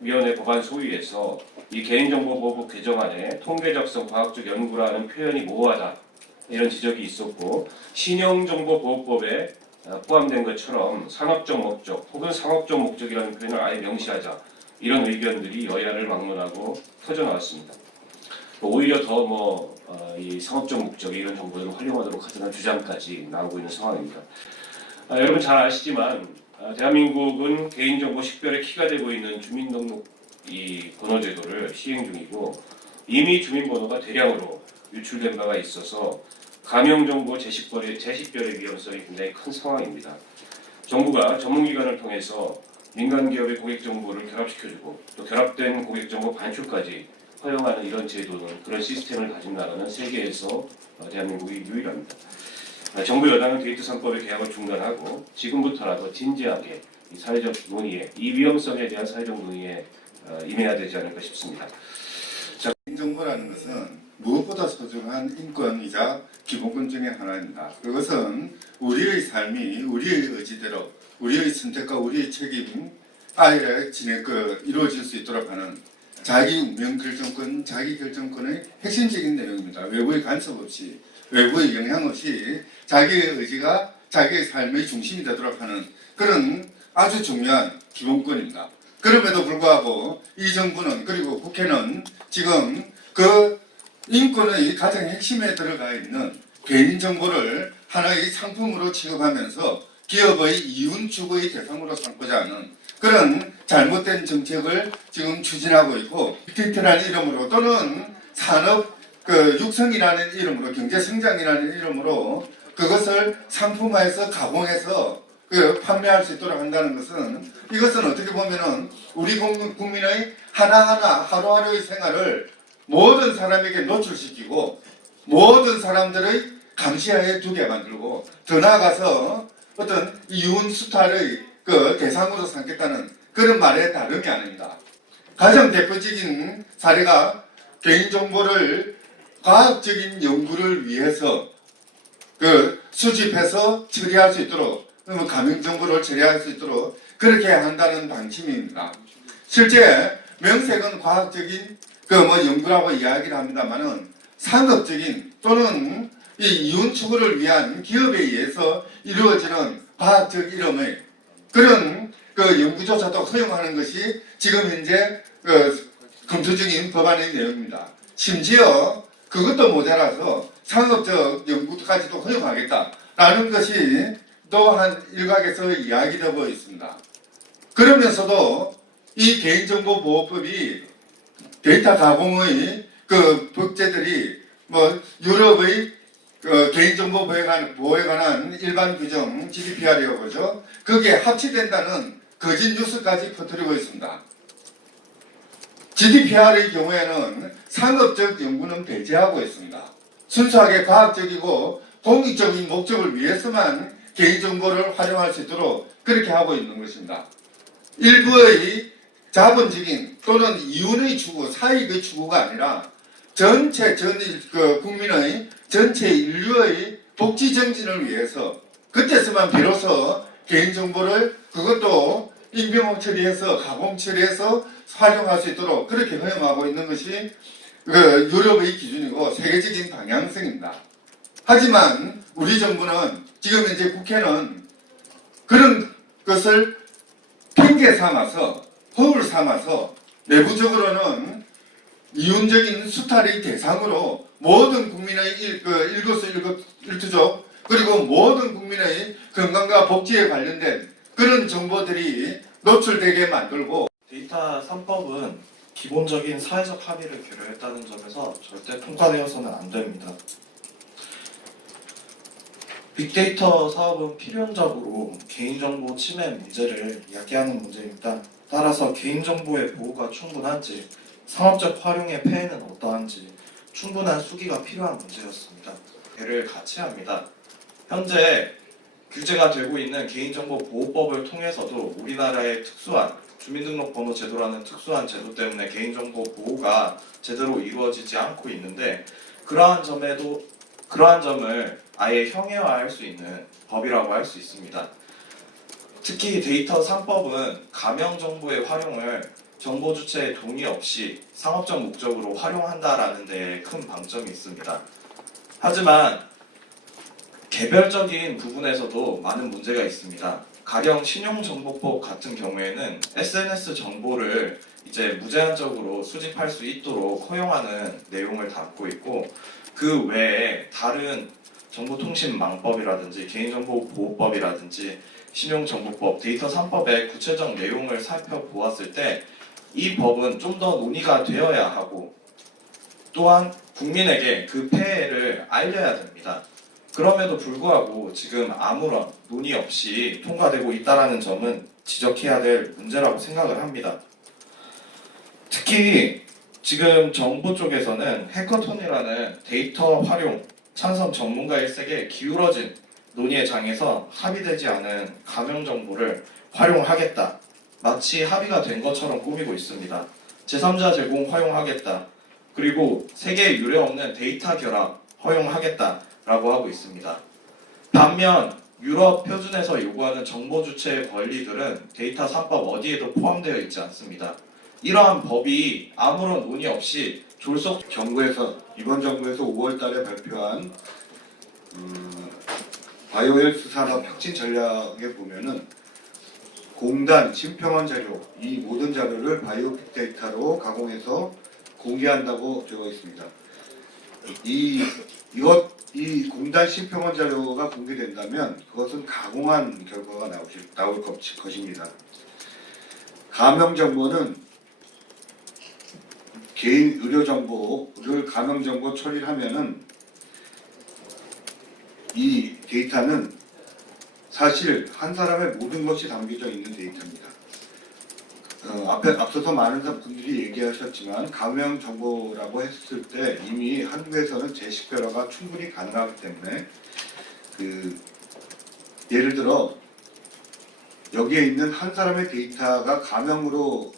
위원회 법안 소위에서 이 개인정보보호법 개정안에 통계적성 과학적 연구라는 표현이 모호하다 이런 지적이 있었고, 신용정보보호법에 포함된 것처럼 산업적 목적 혹은 상업적 목적이라는 표현을 아예 명시하자 이런 의견들이 여야를 막론하고 터져나왔습니다. 오히려 더 이 상업적 목적의 이런 정보를 활용하도록 하자는 주장까지 나오고 있는 상황입니다. 여러분 잘 아시지만 대한민국은 개인정보 식별의 키가 되고 있는 주민등록 이 번호제도를 시행 중이고, 이미 주민번호가 대량으로 유출된 바가 있어서 가명정보 재식별의 위험성이 굉장히 큰 상황입니다. 정부가 전문기관을 통해서 민간기업의 고객정보를 결합시켜주고 또 결합된 고객정보 반출까지 허용하는 이런 제도는, 그런 시스템을 가진 나라는 세계에서 대한민국이 유일합니다. 정부 여당은 데이터 3법의 개혁을 중단하고 지금부터라도 진지하게 이 사회적 논의에, 이 위험성에 대한 사회적 논의에 임해야 되지 않을까 싶습니다. 개인정보라는 것은 무엇보다 소중한 인권이자 기본권 중의 하나입니다. 그것은 우리의 삶이 우리의 의지대로, 우리의 선택과 우리의 책임 아래 이루어질 수 있도록 하는 자기 운명 결정권, 자기 결정권의 핵심적인 내용입니다. 외부의 간섭 없이, 외부의 영향 없이 자기의 의지가 자기의 삶의 중심이 되도록 하는 그런 아주 중요한 기본권입니다. 그럼에도 불구하고 이 정부는, 그리고 국회는 지금 그 인권의 가장 핵심에 들어가 있는 개인정보를 하나의 상품으로 취급하면서 기업의 이윤 추구의 대상으로 삼고자 하는 그런 잘못된 정책을 지금 추진하고 있고, 빅데이터라는 이름으로 또는 산업 육성이라는 이름으로, 경제성장이라는 이름으로 그것을 상품화해서 가공해서 판매할 수 있도록 한다는 것은, 이것은 어떻게 보면은 우리 국민의 하나하나 하루하루의 생활을 모든 사람에게 노출시키고 모든 사람들의 감시하에 두게 만들고, 더 나아가서 어떤 이윤 수탈의 대상으로 삼겠다는 그런 말에 다름이 아닙니다. 가장 대표적인 사례가 개인정보를 과학적인 연구를 위해서 수집해서 처리할 수 있도록, 가명정보를 처리할 수 있도록 그렇게 한다는 방침입니다. 실제 명색은 과학적인 연구라고 이야기를 합니다만은 상업적인 또는 이 이윤 추구를 위한 기업에 의해서 이루어지는 과학적 이름의 그런 연구조차도 허용하는 것이 지금 현재 검토 중인 법안의 내용입니다. 심지어 그것도 모자라서 상업적 연구까지도 허용하겠다라는 것이 또한 일각에서 이야기되고 있습니다. 그러면서도 이 개인정보보호법이 데이터 가공의 법제들이 유럽의 개인정보 보호에 관한 일반 규정 GDPR이라고 그러죠. 그게 합치된다는 거짓 뉴스까지 퍼뜨리고 있습니다. GDPR의 경우에는 상업적 연구는 배제하고 있습니다. 순수하게 과학적이고 공익적인 목적을 위해서만 개인정보를 활용할 수 있도록 그렇게 하고 있는 것입니다. 일부의 자본적인 또는 이윤의 추구, 사익의 추구가 아니라 전체 국민의 전체 인류의 복지 정진을 위해서, 그때서만 비로소 개인정보를 그것도 인병 처리해서 가공 처리해서 활용할 수 있도록 그렇게 허용하고 있는 것이 유럽의 기준이고 세계적인 방향성입니다. 하지만 우리 정부는, 지금 현재 국회는 그런 것을 핑계 삼아서, 허울 삼아서 내부적으로는 이윤적인 수탈의 대상으로 모든 국민의 일거수일투족, 그리고 모든 국민의 건강과 복지에 관련된 그런 정보들이 노출되게 만들고, 데이터 3법은 기본적인 사회적 합의를 계류했다는 점에서 절대 통과되어서는 안 됩니다. 빅데이터 사업은 필연적으로 개인정보 침해 문제를 야기하는 문제입니다. 따라서 개인정보의 보호가 충분한지, 상업적 활용의 폐해는 어떠한지 충분한 수기가 필요한 문제였습니다. 이를 같이 합니다. 현재 규제가 되고 있는 개인정보보호법을 통해서도 우리나라의 특수한 주민등록번호 제도라는 특수한 제도 때문에 개인정보 보호가 제대로 이루어지지 않고 있는데, 그러한 점을 아예 형해화할 수 있는 법이라고 할 수 있습니다. 특히 데이터 3법은 가명정보의 활용을 정보 주체의 동의 없이 상업적 목적으로 활용한다라는 데에 큰 방점이 있습니다. 하지만 개별적인 부분에서도 많은 문제가 있습니다. 가령 신용정보법 같은 경우에는 SNS 정보를 이제 무제한적으로 수집할 수 있도록 허용하는 내용을 담고 있고, 그 외에 다른 정보통신망법이라든지 개인정보보호법이라든지 신용정보법, 데이터 3법의 구체적 내용을 살펴보았을 때 이 법은 좀 더 논의가 되어야 하고, 또한 국민에게 그 폐해를 알려야 됩니다. 그럼에도 불구하고 지금 아무런 논의 없이 통과되고 있다는 점은 지적해야 될 문제라고 생각을 합니다. 특히 지금 정부 쪽에서는 해커톤이라는 데이터 활용 찬성 전문가 일색에 기울어진 논의의 장에서 합의되지 않은 가명 정보를 활용하겠다. 마치 합의가 된 것처럼 꾸미고 있습니다. 제3자 제공 허용하겠다. 그리고 세계에 유례 없는 데이터 결합 허용하겠다라고 하고 있습니다. 반면 유럽 표준에서 요구하는 정보 주체의 권리들은 데이터 3법 어디에도 포함되어 있지 않습니다. 이러한 법이 아무런 논의 없이 졸속 이번 정부에서 5월 달에 발표한 바이오헬스 산업 혁신 전략에 보면은 공단, 심평원 자료, 이 모든 자료를 바이오 빅데이터로 가공해서 공개한다고 되어 있습니다. 이 공단 심평원 자료가 공개된다면 그것은 가공한 결과가 나올 것입니다. 가명 정보는 개인 의료 정보를 가명 정보 처리를 하면은 이 데이터는 사실 한 사람의 모든 것이 담겨져 있는 데이터입니다. 앞서서 많은 분들이 얘기하셨지만 가명 정보라고 했을 때 이미 한국에서는 제식별화가 충분히 가능하기 때문에 예를 들어 여기에 있는 한 사람의 데이터가 가명으로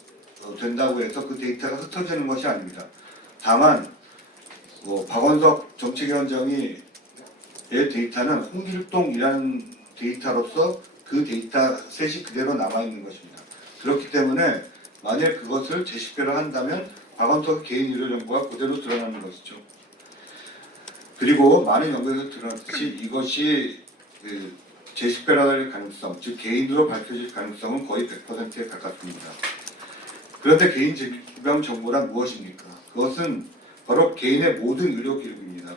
된다고 해서 그 데이터가 흩어지는 것이 아닙니다. 다만 박원석 정책위원장의 데이터는 홍길동이라는 데이터로서 그 데이터 셋이 그대로 남아있는 것입니다. 그렇기 때문에 만약 그것을 제식별화 한다면 박원석 개인 의료 정보가 그대로 드러나는 것이죠. 그리고 많은 연구에서 드러났듯이 이것이 제식별화될 가능성, 즉 개인으로 밝혀질 가능성은 거의 100%에 가깝습니다. 그런데 개인 질병 정보란 무엇입니까? 그것은 바로 개인의 모든 의료 기록입니다.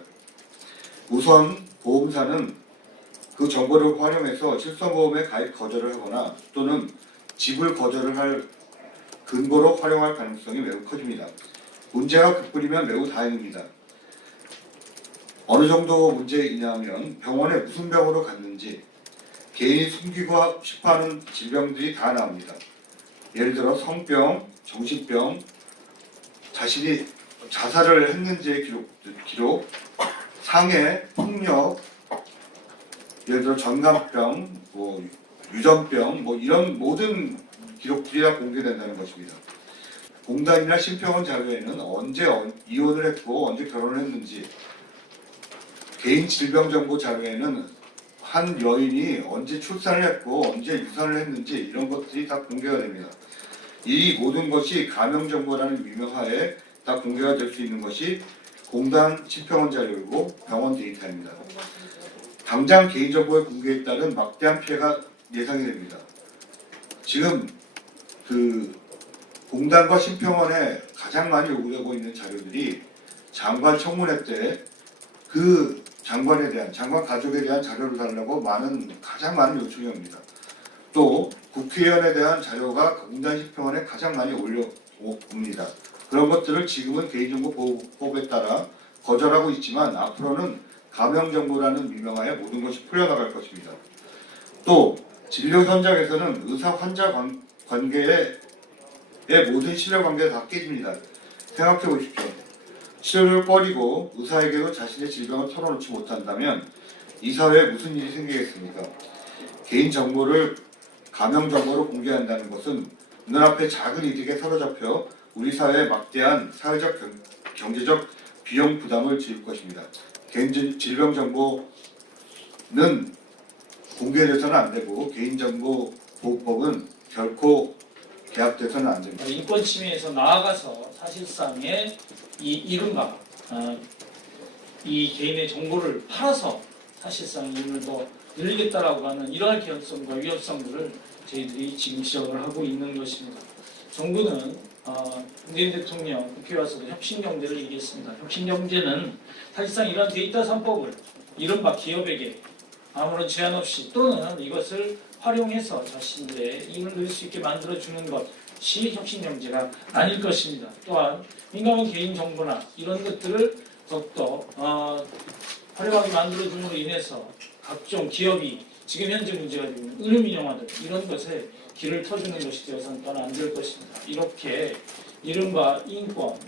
우선 보험사는 그 정보를 활용해서 실손보험에 가입 거절을 하거나 또는 지불 거절을 할 근거로 활용할 가능성이 매우 커집니다. 문제가 그뿐이면 매우 다행입니다. 어느 정도 문제이냐면 병원에 무슨 병으로 갔는지, 개인이 숨기고 싶어하는 질병들이 다 나옵니다. 예를 들어 성병, 정신병, 자신이 자살을 했는지의 기록, 상해, 폭력, 예를 들어 전감병, 유전병, 이런 모든 기록들이 다 공개된다는 것입니다. 공단이나 심평원 자료에는 언제 이혼을 했고 언제 결혼을 했는지, 개인 질병 정보 자료에는 한 여인이 언제 출산을 했고 언제 유산을 했는지 이런 것들이 다 공개가 됩니다. 이 모든 것이 가명 정보라는 유명하에 다 공개가 될 수 있는 것이 공단 심평원 자료이고 병원 데이터입니다. 당장 개인정보의 공개에 따른 막대한 피해가 예상이 됩니다. 지금 공단과 심평원에 가장 많이 요구되고 있는 자료들이 장관 청문회 때 그 장관 가족에 대한 자료를 달라고 가장 많은 요청이 옵니다. 또 국회의원에 대한 자료가 공단 심평원에 가장 많이 올려옵니다. 그런 것들을 지금은 개인정보보호법에 따라 거절하고 있지만 앞으로는 가명정보라는 유명하에 모든 것이 풀려나갈 것입니다. 또 진료 현장에서는 의사-환자 관계의 모든 신뢰관계가 다 깨집니다. 생각해 보십시오. 치료를 꺼리고 의사에게도 자신의 질병을 털어놓지 못한다면 이 사회에 무슨 일이 생기겠습니까? 개인정보를 가명정보로 공개한다는 것은 눈앞에 작은 이득에 사로잡혀 우리 사회에 막대한 사회적 경제적 비용 부담을 지을 것입니다. 개인 질병 정보는 공개돼서는 안 되고 개인정보보호법은 결코 계약돼서는 안 됩니다. 인권 침해에서 나아가서 사실상의 이 이른바 이 개인의 정보를 팔아서 사실상 이윤을 더 늘리겠다라고 하는 이러한 개연성과 위협성들을 저희들이 지금 지적을 하고 있는 것입니다. 정부는 문재인 대통령 국회에 와서도 혁신경제를 얘기했습니다. 혁신경제는 사실상 이러한 데이터 3법을 이른바 기업에게 아무런 제한 없이 또는 이것을 활용해서 자신들의 이익을 누릴 수 있게 만들어주는 것이 혁신경제가 아닐 것입니다. 또한 민감한 개인정보나 이런 것들을 더욱더 활용하게 만들어줌으로 인해서 각종 기업이 지금 현재 문제가 되고 있는 의료민영화들 이런 것에 길을 터주는 것이 되어서는 또한 안 될 것입니다. 이렇게 이른바 인권,